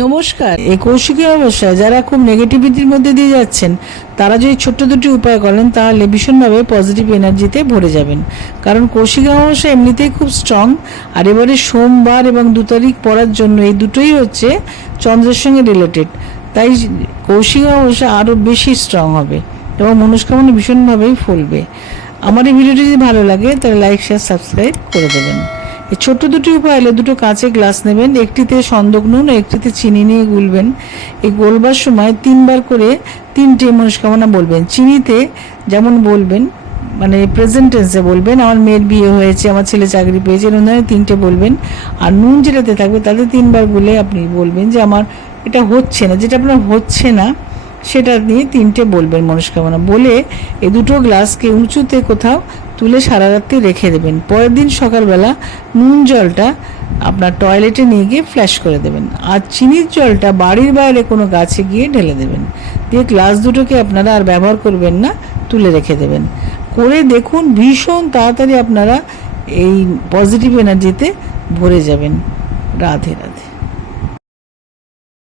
নমস্কার। এই কৌশিকী অবস্থায় যারা খুব নেগেটিভিটির মধ্যে দিয়ে যাচ্ছেন, তারা যদি ছোট্ট দুটি উপায় করেন, তাহলে ভীষণভাবে পজিটিভ এনার্জিতে ভরে যাবেন। কারণ কৌশিক অমাবস্যা এমনিতেই খুব স্ট্রং আর এবারে সোমবার এবং দু তারিখ পড়ার জন্য এই দুটোই হচ্ছে চন্দ্রের সঙ্গে রিলেটেড তাই কৌশিক অমাবস্যা আরও বেশি স্ট্রং হবে এবং মনস্কামনা ভীষণভাবেই ফলবে। আমার এই ভিডিওটি যদি ভালো লাগে, তাহলে লাইক শেয়ার সাবস্ক্রাইব করে দেবেন। ছোট্ট দুটি উপায় হলে দুটো কাঁচের গ্লাস নেবেন, একটিতে সন্দক নুন, একটিতে চিনি নিয়ে গুলবেন। এই গোলবার সময় তিনবার করে তিনটে মনস্কামনা বলবেন। চিনিতে যেমন বলবেন মানে প্রেজেন্ট টেন্সে বলবেন, আমার মেয়ের বিয়ে হয়েছে, আমার ছেলে চাকরি পেয়েছে, এরকম ধরনের তিনটে বলবেন। আর নুন যেটাতে থাকবে তাতে তিনবার বলে আপনি বলবেন যে, আমার এটা হচ্ছে না। যেটা আপনার হচ্ছে না, সেটা নিয়ে তিনটে বলবেন মনস্কামনা। বলে এই দুটো গ্লাসকে উঁচুতে কোথাও তুলে সারা রাত্রি রেখে দেবেন। পরের দিন সকালবেলা নুন জলটা আপনার টয়লেটে নিয়ে গিয়ে ফ্ল্যাশ করে দেবেন। আর চিনির জলটা বাড়ির বাইরে কোনো গাছে গিয়ে ঢেলে দেবেন। দিয়ে গ্লাস দুটোকে আপনারা আর ব্যবহার করবেন না, তুলে রেখে দেবেন। করে দেখুন, ভীষণ তাড়াতাড়ি আপনারা এই পজিটিভ এনার্জিতে ভরে যাবেন। রাধে রাধে।